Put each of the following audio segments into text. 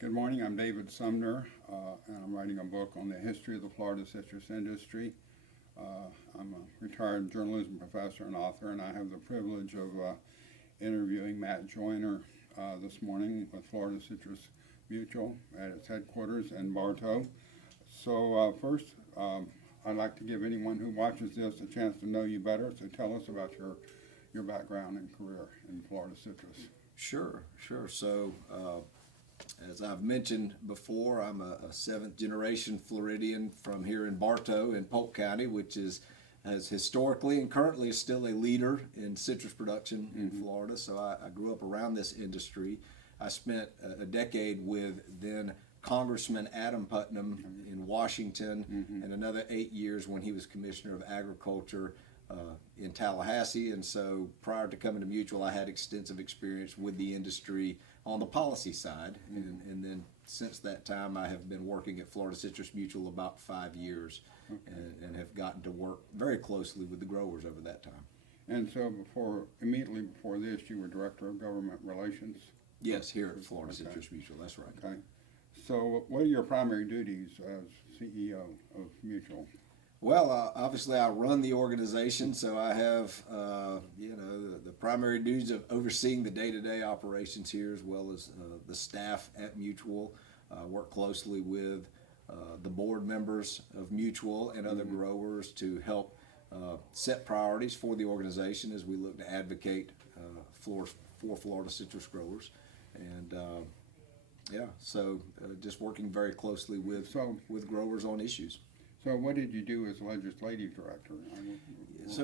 Good morning. I'm David Sumner, and I'm writing a book on the history of the Florida citrus industry. I'm a retired journalism professor and author, and I have the privilege of interviewing Matt Joyner this morning with Florida Citrus Mutual at its headquarters in Bartow. So first, I'd like to give anyone who watches this a chance to know you better. So tell us about your background and career in Florida citrus. Sure. So, as I've mentioned before, I'm a seventh generation Floridian from here in Bartow in Polk County, which has historically and currently is still a leader in citrus production in Florida. So I grew up around this industry. I spent a decade with then Congressman Adam Putnam in Washington, and another 8 years when he was Commissioner of Agriculture in Tallahassee. And so prior to coming to Mutual, I had extensive experience with the industry on the policy side. And then since that time, I have been working at Florida Citrus Mutual about 5 years, and have gotten to work very closely with the growers over that time. And so immediately before this, you were Director of Government Relations? Yes, here at Florida Citrus Mutual, that's right. Okay. So what are your primary duties as CEO of Mutual? Well, obviously I run the organization, so I have, the primary duties of overseeing the day-to-day operations here, as well as the staff at Mutual. Work closely with the board members of Mutual and other growers to help set priorities for the organization as we look to advocate for Florida citrus growers. And so just working very closely with growers on issues. So what did you do as legislative director?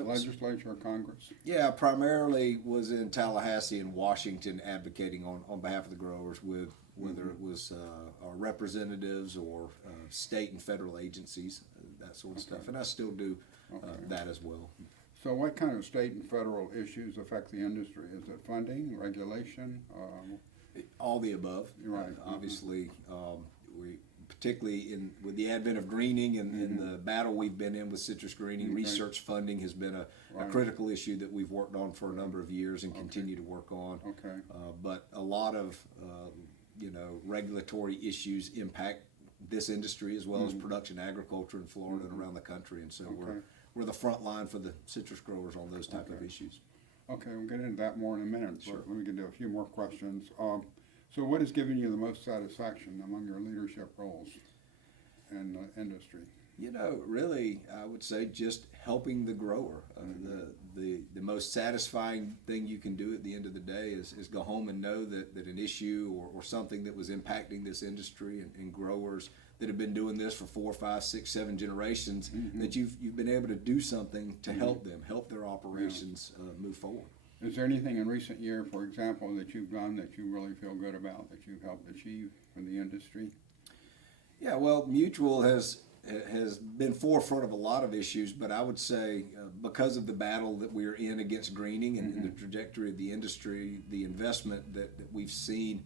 Legislature or Congress? Yeah, primarily was in Tallahassee and Washington advocating on behalf of the growers with whether it was our representatives or state and federal agencies, that sort of stuff. And I still do that as well. So what kind of state and federal issues affect the industry? Is it funding, regulation? All the above. Right. Obviously, we particularly with the advent of greening and the battle we've been in with citrus greening, research funding has been a critical issue that we've worked on for a number of years and continue to work on. Okay. But a lot of regulatory issues impact this industry as well as production agriculture in Florida and around the country, and so we're the front line for the citrus growers on those type of issues. Okay, we'll get into that more in a minute. Sure. Let me get to a few more questions. So what has given you the most satisfaction among your leadership roles in the industry? Really, I would say just helping the grower. The most satisfying thing you can do at the end of the day is go home and know that an issue or something that was impacting this industry and growers that have been doing this for 4, 5, 6, 7 generations, that you've been able to do something to help them, help their operations move forward. Is there anything in recent year, for example, that you've done that you really feel good about, that you've helped achieve for the industry? Yeah, well, Mutual has been forefront of a lot of issues, but I would say because of the battle that we're in against greening and the trajectory of the industry, the investment that we've seen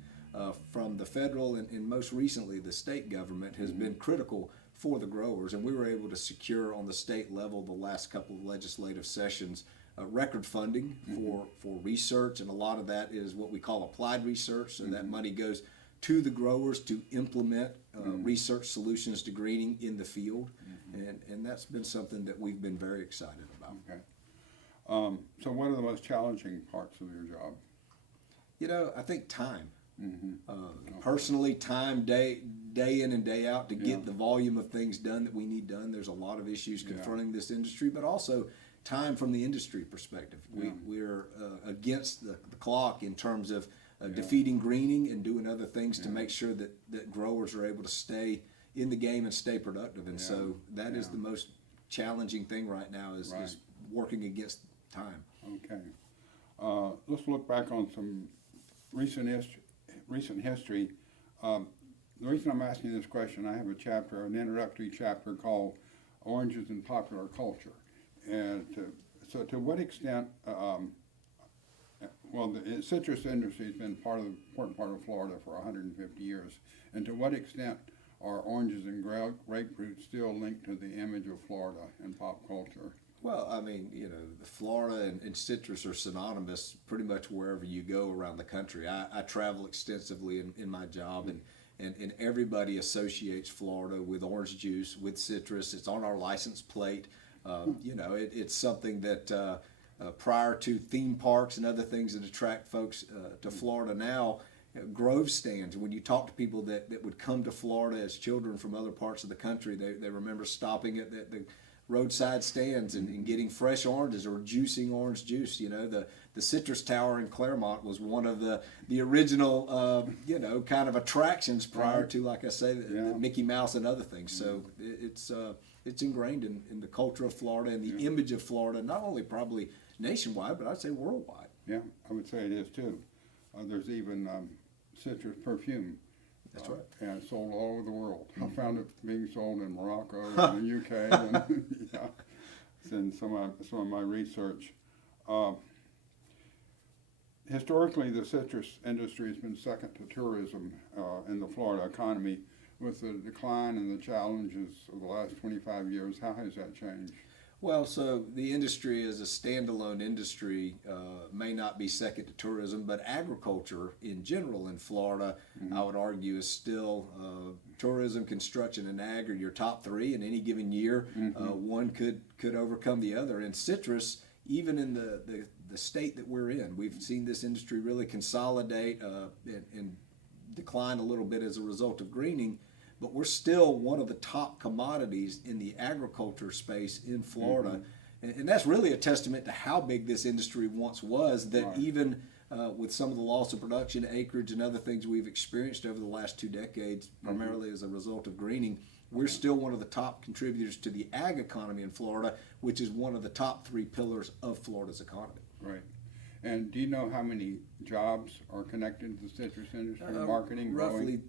from the federal and most recently the state government has been critical for the growers, and we were able to secure on the state level the last couple of legislative sessions record funding for research, and a lot of that is what we call applied research, so that money goes to the growers to implement research solutions to greening in the field, and that's been something that we've been very excited about. Okay. So what are the most challenging parts of your job? I think time. Personally, time day in and day out to get the volume of things done that we need done. There's a lot of issues confronting this industry, but also time from the industry perspective. We're against the clock in terms of defeating greening and doing other things to make sure that growers are able to stay in the game and stay productive. And so that is the most challenging thing right now is working against time. Okay. Let's look back on some recent history. The reason I'm asking this question, I have an introductory chapter called Oranges in Popular Culture. And so to what extent, the citrus industry has been an important part of Florida for 150 years. And to what extent are oranges and grapefruit still linked to the image of Florida in pop culture? Well, I mean, Florida and citrus are synonymous pretty much wherever you go around the country. I travel extensively in my job, and everybody associates Florida with orange juice, with citrus. It's on our license plate. You know, it's something that prior to theme parks and other things that attract folks to Florida now, grove stands. When you talk to people that would come to Florida as children from other parts of the country, they remember stopping at the roadside stands and getting fresh oranges or juicing orange juice. You know, the Citrus Tower in Claremont was one of the original, you know, kind of attractions prior to, like I say, the Mickey Mouse and other things. So it's ingrained in the culture of Florida and the image of Florida, not only probably nationwide, but I'd say worldwide. Yeah, I would say it is too. There's even citrus perfume. That's right. And it's sold all over the world. I found it being sold in Morocco and the UK, and yeah, it's in some of my research. Historically, the citrus industry has been second to tourism in the Florida economy. With the decline and the challenges of the last 25 years, how has that changed? Well, so the industry as a standalone industry may not be second to tourism, but agriculture in general in Florida, I would argue, is still tourism, construction, and ag are your top three in any given year. One could overcome the other. And citrus, even in the state that we're in, we've seen this industry really consolidate and decline a little bit as a result of greening. But we're still one of the top commodities in the agriculture space in Florida. And that's really a testament to how big this industry once was, that even with some of the loss of production, acreage, and other things we've experienced over the last 2 decades, primarily as a result of greening, we're still one of the top contributors to the ag economy in Florida, which is one of the top 3 pillars of Florida's economy. Right. And do you know how many jobs are connected to the citrus industry, marketing? Roughly,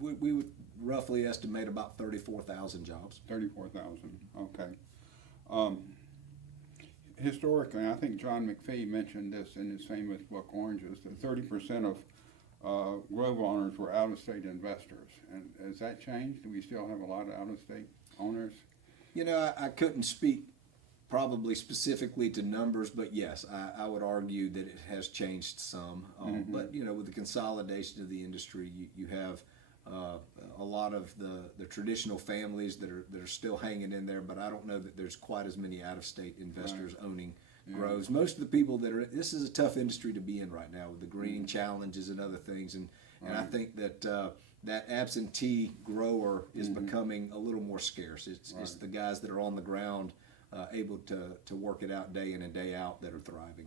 we would roughly estimate about 34,000 jobs. 34,000, okay. Historically, I think John McPhee mentioned this in his famous book, Oranges, that 30% of grove owners were out-of-state investors. And has that changed? Do we still have a lot of out-of-state owners? You know, I couldn't speak probably specifically to numbers, but yes, I would argue that it has changed some. But, you know, with the consolidation of the industry, you have a lot of the traditional families that are still hanging in there, but I don't know that there's quite as many out-of-state investors owning groves. Most of the people this is a tough industry to be in right now with the greening challenges and other things, and I think that that absentee grower is becoming a little more scarce. It's the guys that are on the ground able to work it out day in and day out that are thriving.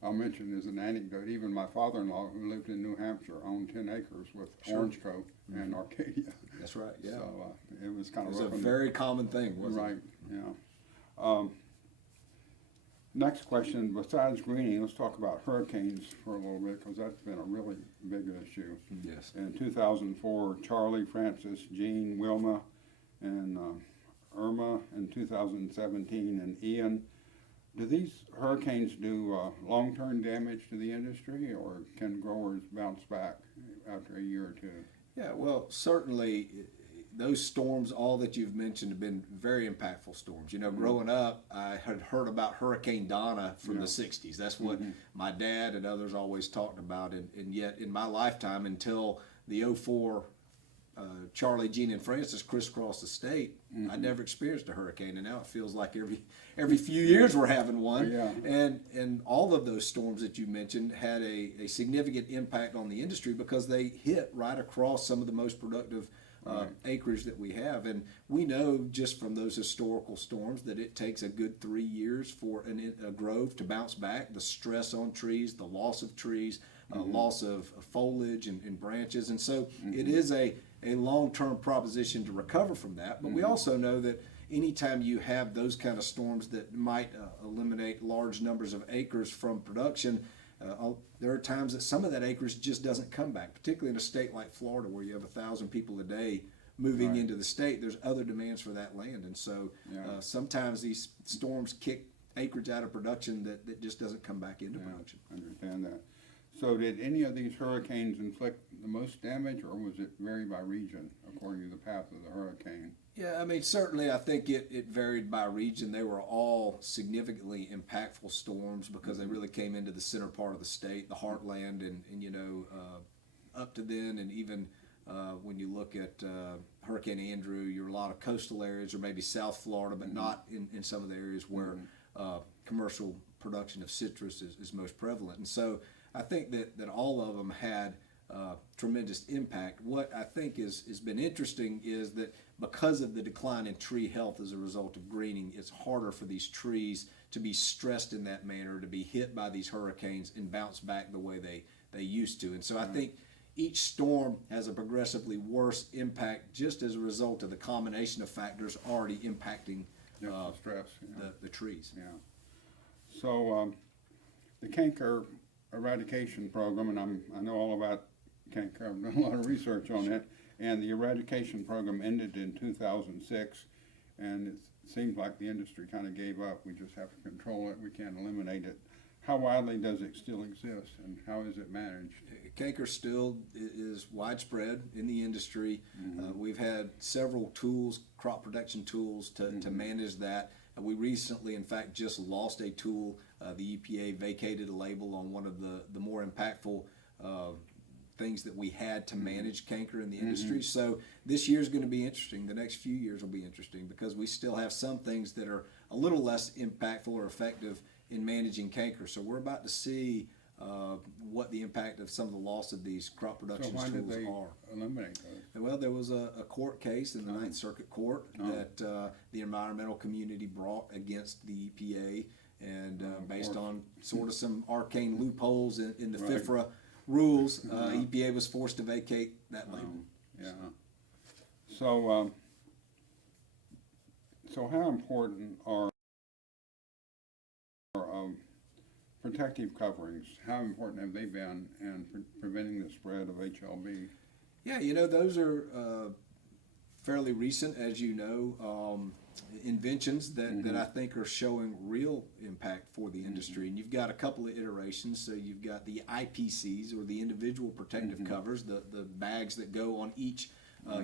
I'll mention as an anecdote, even my father-in-law, who lived in New Hampshire, owned 10 acres with Orange Cove and Arcadia. That's right, yeah. So it was kind of a very common thing, wasn't it? Right, yeah. Next question, besides greening, let's talk about hurricanes for a little bit, because that's been a really big issue. Yes. In 2004, Charlie, Francis, Jean, Wilma, and Irma. In 2017, and Ian. Do these hurricanes do long-term damage to the industry, or can growers bounce back after a year or two? Yeah, well, certainly those storms, all that you've mentioned, have been very impactful storms. You know, growing up, I had heard about Hurricane Donna from the 60s. That's what my dad and others always talked about, and yet in my lifetime, until the 04 Charlie, Jean, and Francis crisscrossed the state, I never experienced a hurricane, and now it feels like every few years we're having one. And all of those storms that you mentioned had a significant impact on the industry because they hit right across some of the most productive acreage that we have. And we know just from those historical storms that it takes a good 3 years for a grove to bounce back. The stress on trees, the loss of trees, loss of foliage and branches, and so it is a long-term proposition to recover from that. But we also know that anytime you have those kind of storms that might eliminate large numbers of acres from production, there are times that some of that acreage just doesn't come back, particularly in a state like Florida where you have 1,000 people a day moving into the state. There's other demands for that land, and so sometimes these storms kick acreage out of production that just doesn't come back into production. I understand that. So did any of these hurricanes inflict the most damage, or was it vary by region according to the path of the hurricane? Yeah, I mean, certainly I think it varied by region. They were all significantly impactful storms because they really came into the center part of the state, the heartland, and you know, up to then and even When you look at Hurricane Andrew, you're a lot of coastal areas or maybe South Florida, but not in some of the areas where commercial production of citrus is most prevalent. And so I think that all of them had tremendous impact. What I think has been interesting is that because of the decline in tree health as a result of greening, it's harder for these trees to be stressed in that manner, to be hit by these hurricanes and bounce back the way they used to. And so I think each storm has a progressively worse impact just as a result of the combination of factors already impacting the stress, the trees. Yeah. So the canker eradication program, and I know all about canker. I've done a lot of research on it. And the eradication program ended in 2006, and it seems like the industry kind of gave up. We just have to control it. We can't eliminate it. How widely does it still exist, and how is it managed? Canker still is widespread in the industry. We've had several tools, crop protection tools, to manage that. We recently, in fact, just lost a tool. The EPA vacated a label on one of the more impactful things that we had to manage canker in the industry. So this year is going to be interesting. The next few years will be interesting because we still have some things that are a little less impactful or effective in managing canker. So we're about to see what the impact of some of the loss of these crop production So why tools did they are. eliminate those? Well, there was a court case in the Ninth Circuit Court that the environmental community brought against the EPA, and based on sort of some arcane loopholes in the FIFRA rules, EPA was forced to vacate that label. Yeah. So, so how important are protective coverings? How important have they been in preventing the spread of HLB? Yeah, those are fairly recent, as you know, inventions that I think are showing real impact for the industry. And you've got a couple of iterations. So you've got the IPCs, or the individual protective covers, the bags that go on each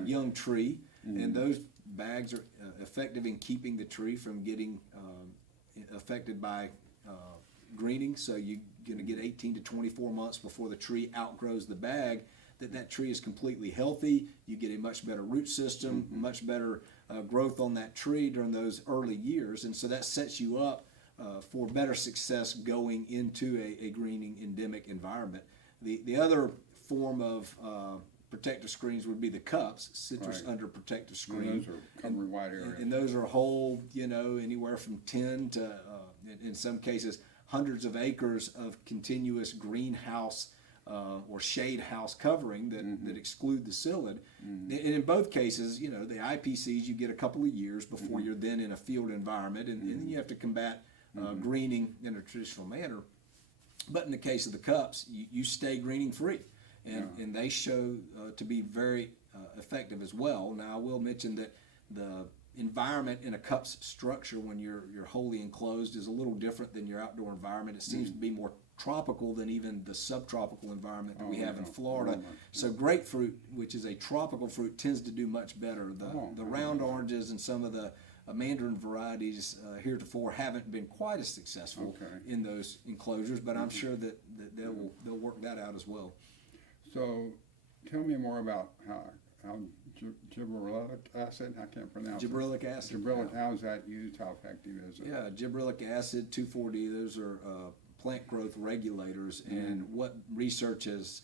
young tree. And those bags are effective in keeping the tree from getting affected by greening. So you're going to get 18 to 24 months before the tree outgrows the bag, that tree is completely healthy. You get a much better root system, much better growth on that tree during those early years. And so that sets you up for better success going into a greening endemic environment. The other form of protective screens would be the cups, citrus under protective screen. And those are covering wide areas. And those are whole, anywhere from 10 to, in some cases, hundreds of acres of continuous greenhouse or shade house covering that exclude the psyllid. And in both cases, the IPCs, you get a couple of years before you're then in a field environment, and then you have to combat greening in a traditional manner. But in the case of the cups, you stay greening free, and they show to be very effective as well. Now, I will mention that the environment in a cup's structure when you're wholly enclosed is a little different than your outdoor environment. It seems to be more tropical than even the subtropical environment that we have in Florida. So grapefruit, which is a tropical fruit, tends to do much better. The round oranges and some of the mandarin varieties heretofore haven't been quite as successful in those enclosures, but I'm sure that they'll work that out as well. So tell me more about how gibberellic acid, I can't pronounce Gibberellic acid. Gibberellic, how is that used? How effective is it? Yeah, gibberellic acid, 2,4-D, those are plant growth regulators. And what research has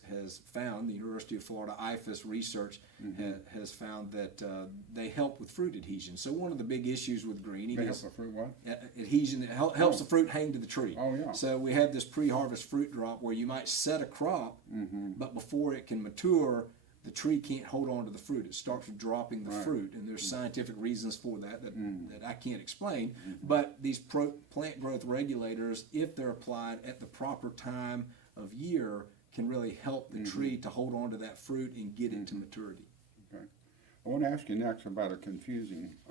found, the University of Florida IFAS research has found that they help with fruit adhesion. So one of the big issues with greening is help the fruit what? Adhesion. It helps the fruit hang to the tree. Oh, yeah. So we have this pre-harvest fruit drop where you might set a crop, but before it can mature, the tree can't hold on to the fruit. It starts dropping the fruit, and there's scientific reasons for that I can't explain. But these plant growth regulators, if they're applied at the proper time of year, can really help the tree to hold on to that fruit and get it to maturity. Okay. I want to ask you next about a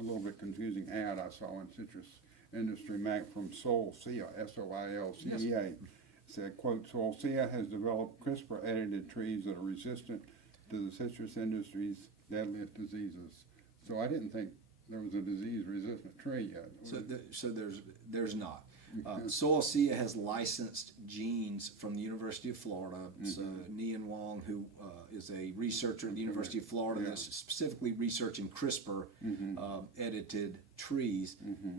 little bit confusing ad I saw in Citrus Industry Mag from Solcia, S-O-I-L-C-E-A. It said, quote, Solcia has developed CRISPR-edited trees that are resistant to the citrus industry's deadliest diseases. So I didn't think there was a disease-resistant tree yet. So there's not. Soilcia has licensed genes from the University of Florida. So Nian Wong, who is a researcher at the University of Florida that's specifically researching CRISPR edited trees,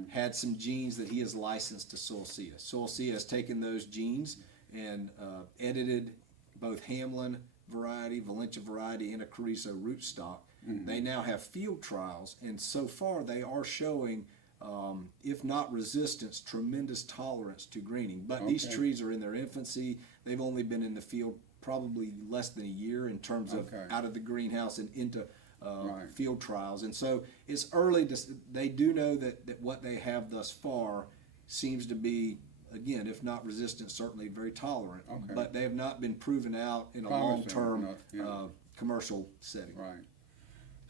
had some genes that he has licensed to Soilcia. Soilcia has taken those genes and edited both Hamlin variety, Valencia variety, and a Carrizo rootstock. They now have field trials, and so far they are showing, if not resistance, tremendous tolerance to greening. But these trees are in their infancy. They've only been in the field probably less than a year in terms of out of the greenhouse and into field trials. And so it's early. They do know that what they have thus far seems to be, again, if not resistant, certainly very tolerant. But they have not been proven out in a long-term commercial setting. Right.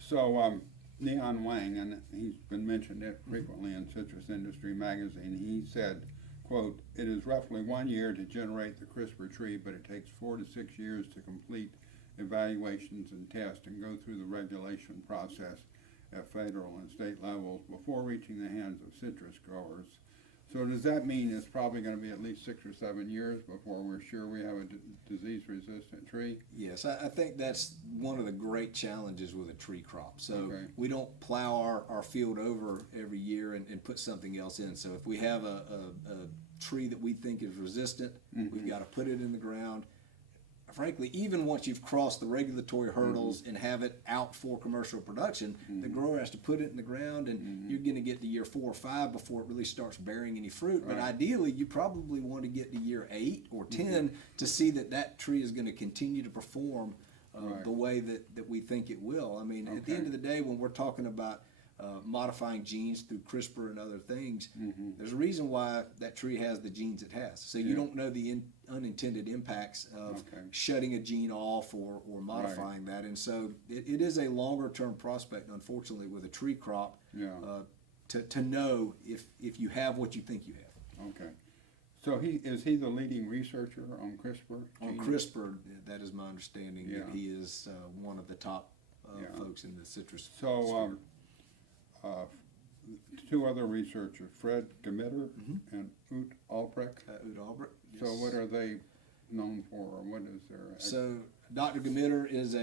So Nian Wang, and he's been mentioned frequently in Citrus Industry magazine, he said, quote, "It is roughly 1 year to generate the CRISPR tree, but it takes 4 to 6 years to complete evaluations and tests and go through the regulation process at federal and state levels before reaching the hands of citrus growers." So does that mean it's probably going to be at least 6 or 7 years before we're sure we have a disease-resistant tree? Yes, I think that's one of the great challenges with a tree crop. So we don't plow our field over every year and put something else in. So if we have a tree that we think is resistant, we've got to put it in the ground. Frankly, even once you've crossed the regulatory hurdles and have it out for commercial production, the grower has to put it in the ground, and you're going to get to year 4 or 5 before it really starts bearing any fruit. But ideally, you probably want to get to year 8 or 10 to see that tree is going to continue to perform the way that we think it will. I mean, at the end of the day, when we're talking about modifying genes through CRISPR and other things, there's a reason why that tree has the genes it has. So you don't know the unintended impacts of shutting a gene off or modifying that. And so it is a longer term prospect, unfortunately, with a tree crop to know if you have what you think you have. Okay. So is he the leading researcher on CRISPR? On CRISPR, that is my understanding, that he is one of the top folks in the citrus. So 2 other researchers, Fred Gemitter and Ute Albrecht. Ute Albrecht. So what are they known for, or what is their? So Dr. Gemitter is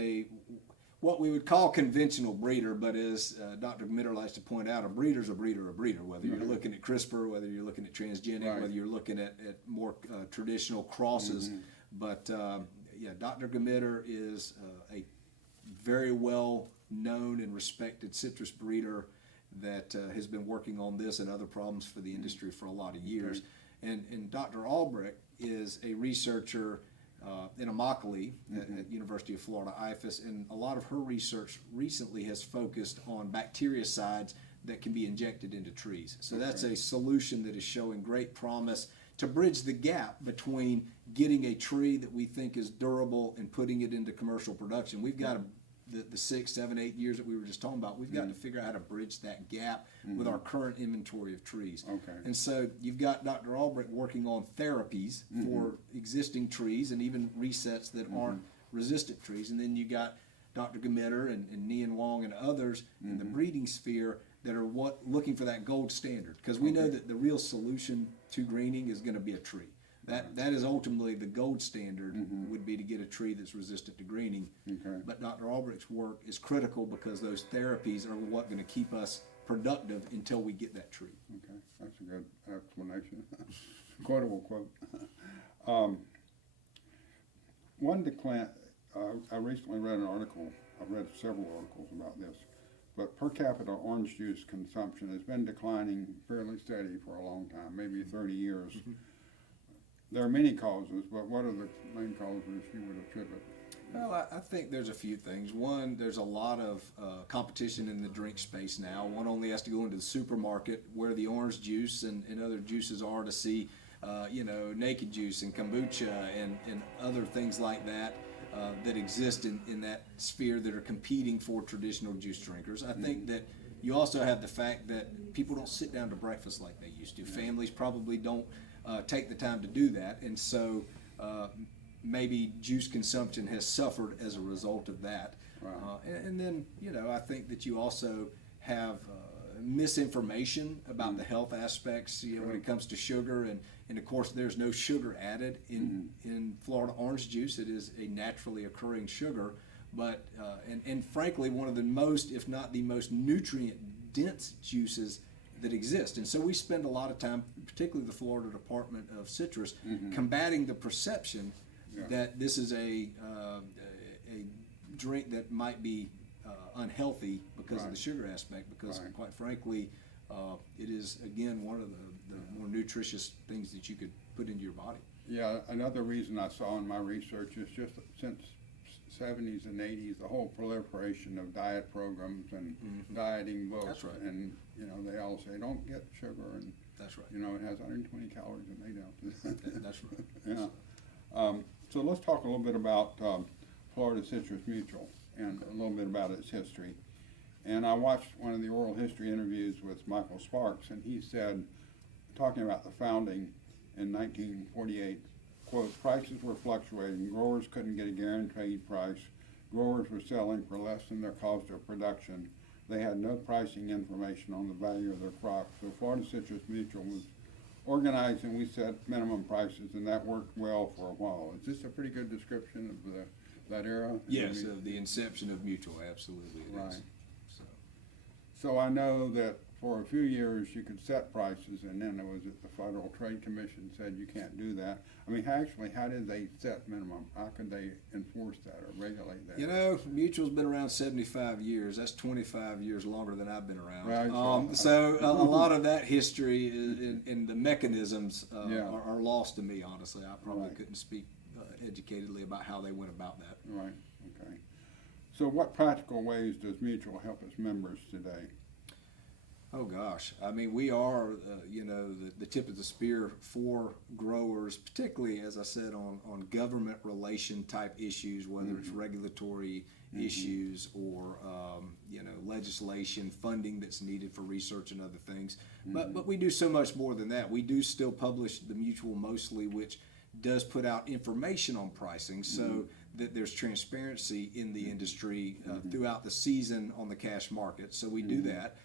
what we would call conventional breeder, but as Dr. Gemitter likes to point out, a breeder's a breeder, whether you're looking at CRISPR, whether you're looking at transgenic, whether you're looking at more traditional crosses. But Dr. Gemitter is a very well known and respected citrus breeder that has been working on this and other problems for the industry for a lot of years. And Dr. Albrecht is a researcher in Immokalee at University of Florida, IFAS, and a lot of her research recently has focused on bactericides that can be injected into trees. So that's a solution that is showing great promise to bridge the gap between getting a tree that we think is durable and putting it into commercial production. We've got the 6, 7, 8 years that we were just talking about, we've got to figure out how to bridge that gap with our current inventory of trees. And so you've got Dr. Albrecht working on therapies for existing trees and even resets that aren't resistant trees. And then you got Dr. Gemitter and Nian Wong and others in the breeding sphere that are looking for that gold standard. Because we know that the real solution to greening is going to be a tree. That is ultimately the gold standard would be to get a tree that's resistant to greening. But Dr. Albrecht's work is critical because those therapies are what going to keep us productive until we get that tree. Okay, that's a good explanation. Quotable quote. I recently read an article, I've read several articles about this, but per capita orange juice consumption has been declining fairly steady for a long time, maybe 30 years. There are many causes, but what are the main causes you would attribute? Well, I think there's a few things. One, there's a lot of competition in the drink space now. One only has to go into the supermarket where the orange juice and other juices are to see, naked juice and kombucha and other things like that that exist in that sphere that are competing for traditional juice drinkers. I think that you also have the fact that people don't sit down to breakfast like they used to. Families probably don't take the time to do that, and so maybe juice consumption has suffered as a result of that. And then I think that you also have misinformation about the health aspects, when it comes to sugar, and of course there's no sugar added in Florida orange juice. It is a naturally occurring sugar, but and frankly one of the most, if not the most nutrient dense juices that exist. And so we spend a lot of time, particularly the Florida Department of Citrus, combating the perception that this is a drink that might be unhealthy because of the sugar aspect, because quite frankly, it is again one of the more nutritious things that you could put into your body. Yeah, another reason I saw in my research is just since 70s and 80s, the whole proliferation of diet programs and dieting books. That's right. And they all say don't get sugar, and That's right. it has 120 calories in 8 ounces. That's right. Yeah. So let's talk a little bit about Florida Citrus Mutual and a little bit about its history. And I watched one of the oral history interviews with Michael Sparks, and he said, talking about the founding in 1948, quote, prices were fluctuating, growers couldn't get a guaranteed price, growers were selling for less than their cost of production, they had no pricing information on the value of their crops. So Florida Citrus Mutual was organized, and we set minimum prices, and that worked well for a while. Is this a pretty good description of that era? Yes, of the inception of Mutual, absolutely it is. Right. So I know that for a few years you could set prices, and then the Federal Trade Commission said you can't do that. I mean, how did they set minimum? How could they enforce that or regulate that? Mutual's been around 75 years. That's 25 years longer than I've been around. Right. So a lot of that history and the mechanisms are lost to me, honestly. I probably couldn't speak educatedly about how they went about that. Right, okay. So what practical ways does Mutual help its members today? Oh gosh, I mean, we are, the tip of the spear for growers, particularly, as I said, on government relation type issues, whether it's regulatory issues or, legislation, funding that's needed for research and other things. But we do so much more than that. We do still publish the Mutual Mostly, which does put out information on pricing so that there's transparency in the industry throughout the season on the cash market. So we do that.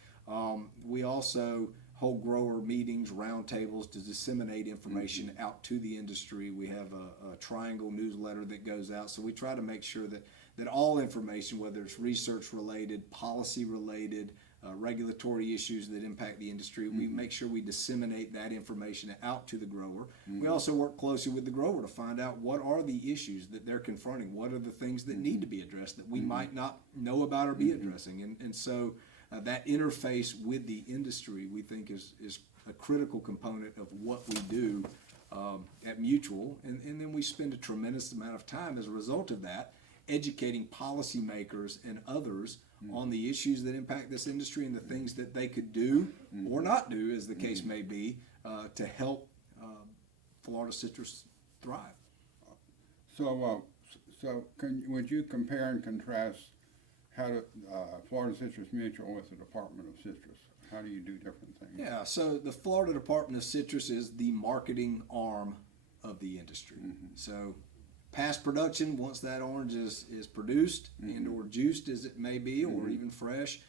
We also hold grower meetings, roundtables to disseminate information out to the industry. We have a triangle newsletter that goes out. So we try to make sure that all information, whether it's research related, policy related, regulatory issues that impact the industry, we make sure we disseminate that information out to the grower. We also work closely with the grower to find out what are the issues that they're confronting, what are the things that need to be addressed that we might not know about or be addressing. And so that interface with the industry, we think, is a critical component of what we do at Mutual. And then we spend a tremendous amount of time as a result of that educating policymakers and others on the issues that impact this industry and the things that they could do or not do, as the case may be, to help Florida citrus thrive. So would you compare and contrast Florida Citrus Mutual with the Department of Citrus? How do you do different things? Yeah, so the Florida Department of Citrus is the marketing arm of the industry. So past production, once that orange is produced and or juiced as it may be, or even fresh,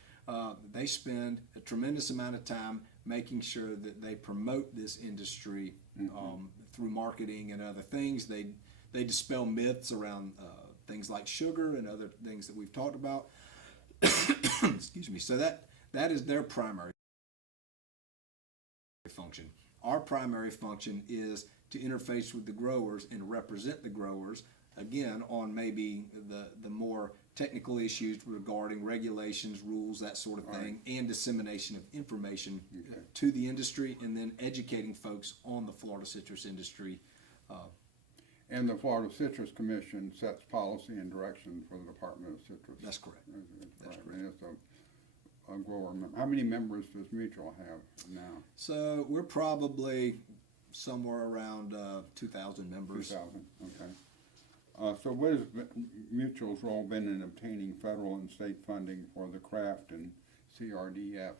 they spend a tremendous amount of time making sure that they promote this industry through marketing and other things. They dispel myths around things like sugar and other things that we've talked about. Excuse me. So that is their primary function. Our primary function is to interface with the growers and represent the growers, again, on maybe the more technical issues regarding regulations, rules, that sort of thing, and dissemination of information to the industry, and then educating folks on the Florida citrus industry. And the Florida Citrus Commission sets policy and direction for the Department of Citrus. That's correct. That's correct. And it's a grower. How many members does Mutual have now? So we're probably somewhere around 2,000 members. 2,000, okay. So what has Mutual's role been in obtaining federal and state funding for the craft and CRDF?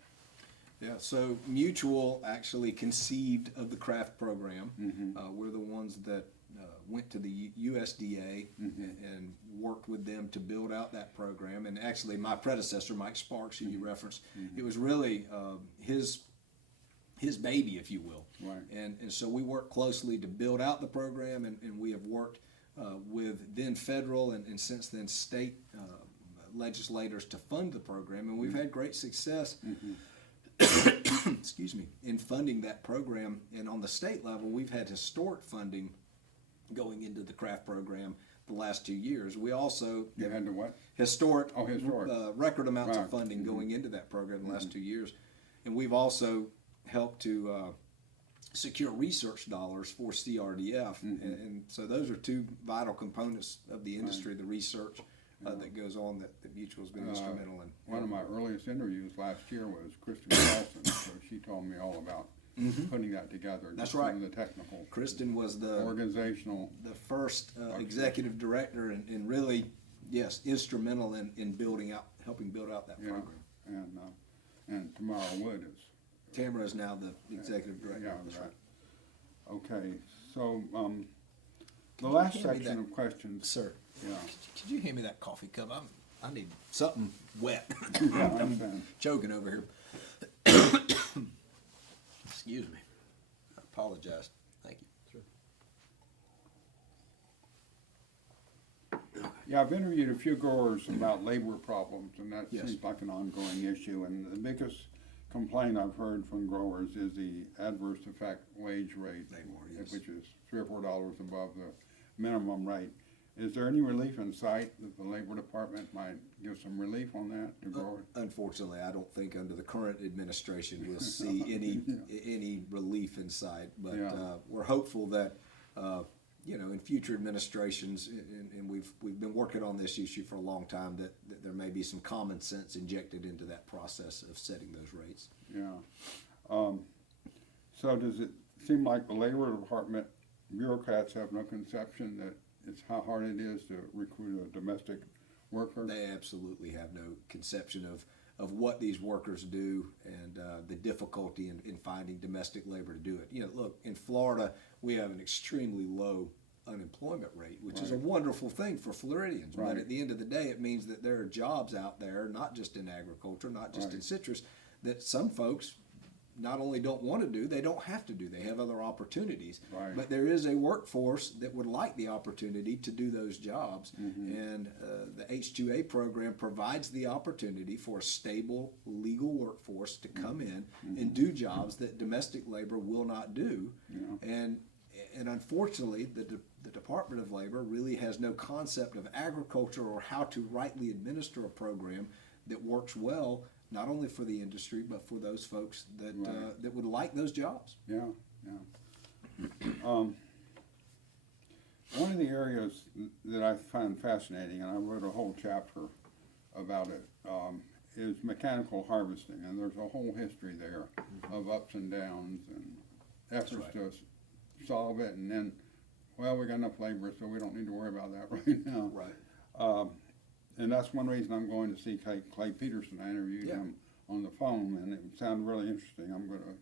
Yeah, so Mutual actually conceived of the craft program. We're the ones that went to the USDA and worked with them to build out that program. And actually, my predecessor, Mike Sparks, who you referenced, it was really his baby, if you will. Right. And so we worked closely to build out the program, and we have worked with then federal and since then state legislators to fund the program, and we've had great success. Excuse me, in funding that program. And on the state level, we've had historic funding going into the craft program the last 2 years. We also You had to what? historic, Historic. record amounts Right. of funding going into that program the last 2 years. And we've also helped to secure research dollars for CRDF. And so those are two vital components of the industry, the research that goes on that Mutual's been instrumental in. One of my earliest interviews last year was Kristen Carlson, so she told me all about putting that together. That's some right. of the technical, Kristen was the organizational. first executive director and really, yes, instrumental in helping build out that Yeah, program. and Tamara Wood is. Tamara is now the executive director. Yeah, That's right. right. Okay, so the you last hand me section that? of questions. Sir, Yeah, could you hand me that coffee cup? I need something wet. yeah, I understand. Choking over here. Excuse me. I apologize. Thank you. Yeah, I've interviewed a few growers about labor problems, and that Yes. seems like an ongoing issue. And the biggest complaint I've heard from growers is the adverse effect wage rate, Yes. which is $3 or $4 above the minimum rate. Is there any relief in sight that the Labor Department might give some relief on that to growers? Unfortunately, I don't think under the current administration we'll see any relief in sight. But Yeah. we're hopeful that in future administrations, and we've been working on this issue for a long time, that there may be some common sense injected into that process of setting those rates. Yeah. So does it seem like the Labor Department bureaucrats have no conception that it's how hard it is to recruit a domestic worker? They absolutely have no conception of what these workers do and the difficulty in finding domestic labor to do it. Look, in Florida, we have an extremely low unemployment rate, which is a wonderful thing for Floridians. Right. But at the end of the day, it means that there are jobs out there, not just in agriculture, not just in citrus, that some folks not only don't want to do, they don't have to do. They have other opportunities. Right. But there is a workforce that would like the opportunity to do those jobs. And the H-2A program provides the opportunity for a stable, legal workforce to come in and do jobs that domestic labor will not do. And unfortunately, the Department of Labor really has no concept of agriculture or how to rightly administer a program that works well, not only for the industry, but for those folks that that would like those jobs. Yeah, yeah. One of the areas that I find fascinating, and I wrote a whole chapter about it, is mechanical harvesting, and there's a whole history there of ups and downs and efforts to solve it, and then, well, we got enough labor, so we don't need to worry about that right now. Right. And that's one reason I'm going to see Clay Peterson. I interviewed him on the phone, and it sounded really interesting.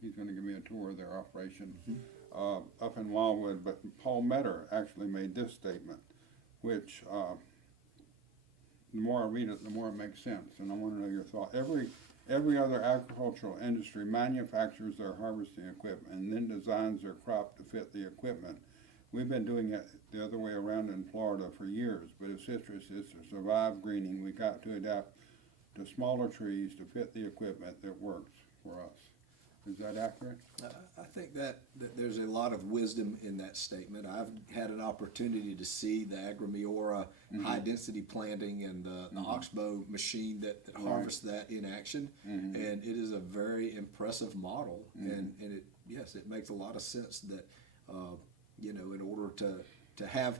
He's gonna give me a tour of their operation up in Wildwood. But Paul Metter actually made this statement, which the more I read it, the more it makes sense. And I want to know your thought. Every other agricultural industry manufactures their harvesting equipment and then designs their crop to fit the equipment. We've been doing it the other way around in Florida for years, but if citrus is to survive greening, we got to adapt to smaller trees to fit the equipment that works for us. Is that accurate? I think that there's a lot of wisdom in that statement. I've had an opportunity to see the Agramiora high-density planting and the Oxbow machine that harvests that in action, and it is a very impressive model. And it makes a lot of sense that in order to have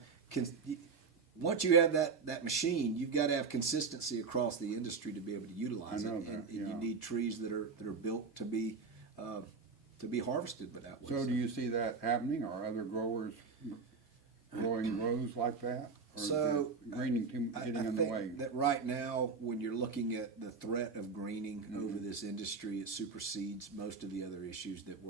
once you have that machine, you've got to have consistency across the industry to be able to utilize it. And you need trees that are built to be harvested with that way. So do you see that happening? Are other growers growing rows like that? Or So, is that greening getting in the way? That right now, when you're looking at the threat of greening over this industry, it supersedes most of the other issues that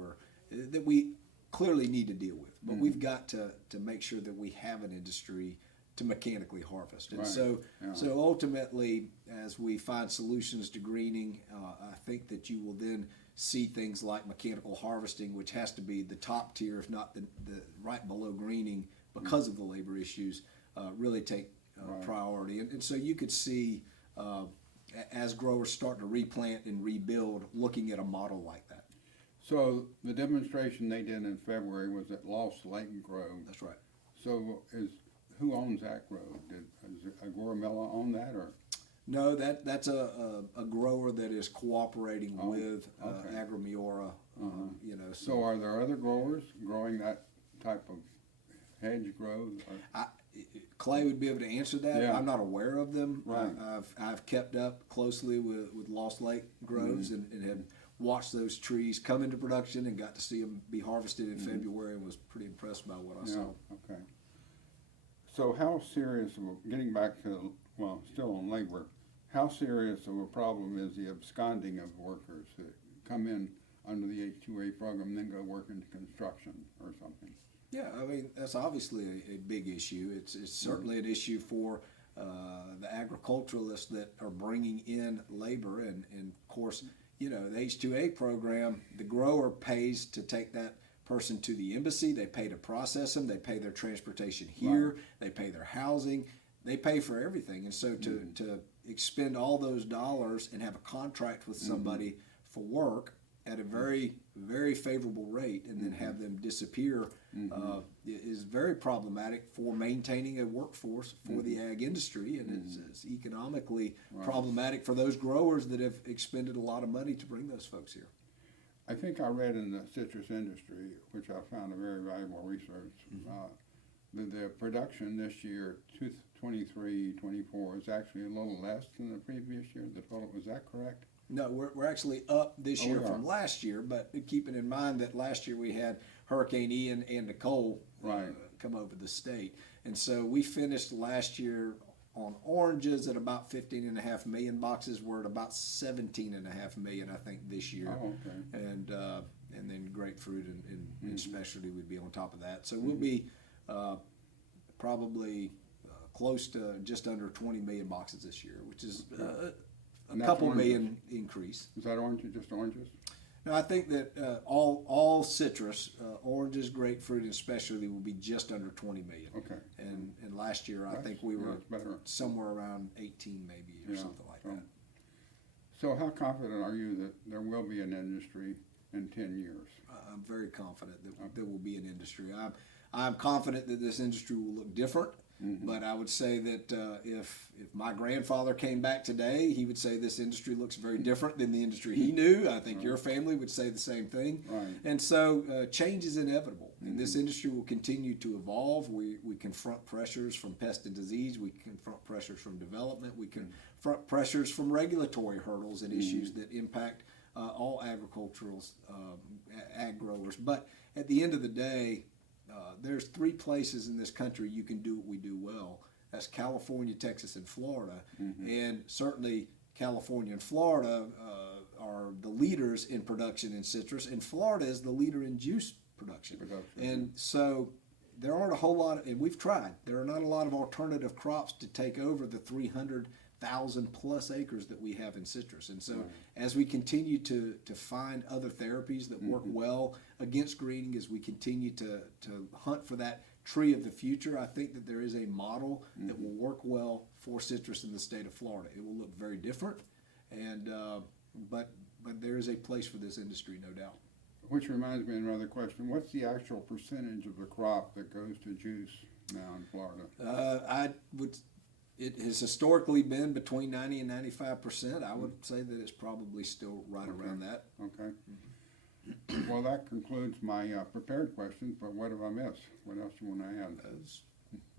we clearly need to deal with. But we've got to make sure that we have an industry to mechanically harvest. And Right. so, Yeah. so ultimately, as we find solutions to greening, I think that you will then see things like mechanical harvesting, which has to be the top tier, if not the right below greening, because of the labor issues, really take Right. priority. And so you could see, as growers start to replant and rebuild, looking at a model like that. So the demonstration they did in February was at Lost Lake Grove. That's right. So who owns that grove? Does Agoramella own that, or? No, that's a grower that is cooperating Oh, with okay. Agramiora. You know, So are there other growers growing that type of hedge growth? Clay would be able to answer that. Yeah. I'm not aware of them. Right. I've kept up closely with Lost Lake groves and have watched those trees come into production and got to see them be harvested in February and was pretty impressed by what I Yeah, saw. okay. So how serious, getting back to, well, still on labor, how serious of a problem is the absconding of workers that come in under the H-2A program, then go work into construction or something? Yeah, I mean, that's obviously a big issue. It's certainly an issue for the agriculturalists that are bringing in labor. And of course, you know, the H-2A program, the grower pays to take that person to the embassy. They pay to process them. They pay their transportation here. Right. They pay their housing. They pay for everything. And so to expend all those dollars and have a contract with somebody for work at a very, very favorable rate and then have them disappear is very problematic for maintaining a workforce for the ag industry, and it's economically problematic for those growers that have expended a lot of money to bring those folks here. I think I read in the citrus industry, which I found a very valuable research, that the production this year, 23-24, is actually a little less than the previous year. The total, was that correct? No, we're actually up this Oh, year we are. from last year, but keeping in mind that last year we had Hurricane Ian and Nicole Right. come over the state. And so we finished last year on oranges at about 15.5 million boxes. We're at about 17.5 million, I think, this year. Oh, okay. And then grapefruit and specialty would be on top of that. So we'll be probably close to just under 20 million boxes this year, which is a And that's couple oranges. million increase. Is that oranges, just oranges? No, I think that all citrus, oranges, grapefruit, and specialty will be just under 20 million. Okay. And last year, I think we were That's better. somewhere around 18 maybe or Yeah, something like so- that. So how confident are you that there will be an industry in 10 years? I'm very confident that there will be an industry. I'm confident that this industry will look different. But I would say that if my grandfather came back today, he would say this industry looks very different than the industry he knew. I think your family would say the same thing. Right. And so change is inevitable. And this industry will continue to evolve. We confront pressures from pest and disease. We confront pressures from development. We confront pressures from regulatory hurdles and issues that impact all agricultural ag growers. But at the end of the day, there's 3 places in this country you can do what we do well. That's California, Texas, and Florida. And certainly California and Florida are the leaders in production in citrus, and Florida is the leader in juice production. And so there aren't a whole lot, and we've tried, there are not a lot of alternative crops to take over the 300,000 plus acres that we have in citrus. And so as we continue to find other therapies that work well against greening, as we continue to hunt for that tree of the future, I think that there is a model that will work well for citrus in the state of Florida. It will look very different, and but there is a place for this industry, no doubt. Which reminds me of another question. What's the actual percentage of the crop that goes to juice now in Florida? It has historically been between 90 and 95%. I would say that it's probably still right around that. Okay. Well, that concludes my prepared questions, but what have I missed? What else do you want to add? It's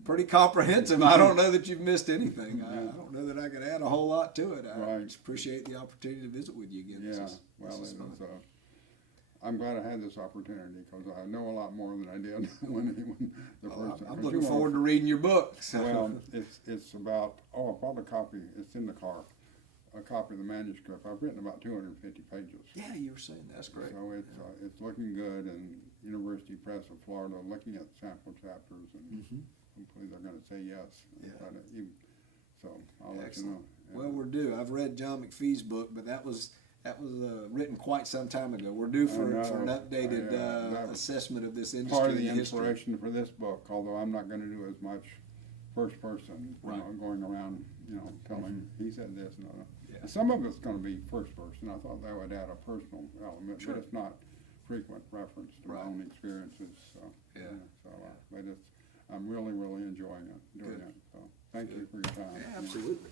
pretty comprehensive. I don't know that you've missed anything. I don't know that I could add a whole lot to it. I Right. just appreciate the opportunity to visit with you again. Yeah, This is fun. I'm glad I had this opportunity because I know a lot more than I did when the first time. I'm looking forward to reading your book. So. Well, it's about, I bought a copy, it's in the car. a copy of the manuscript. I've written about 250 pages. Yeah, you were saying that's great. So it's looking good, and University Press of Florida looking at sample chapters, and hopefully they're going to say yes. Yeah. So I'll let you Excellent. know. Well, we're due. I've read John McPhee's book, but that was written quite some time ago. We're due for an updated assessment of this industry. Part of the and history. inspiration for this book, although I'm not going to do as much first person, you know, going around, telling he said this and that. Yeah. Some of it's going to be first person. I thought that would add a personal element, Sure. but it's not frequent reference to my Right. own experiences. So, Yeah. But I'm really, really enjoying it, doing Good. it. So, thank you for your time. Yeah, absolutely.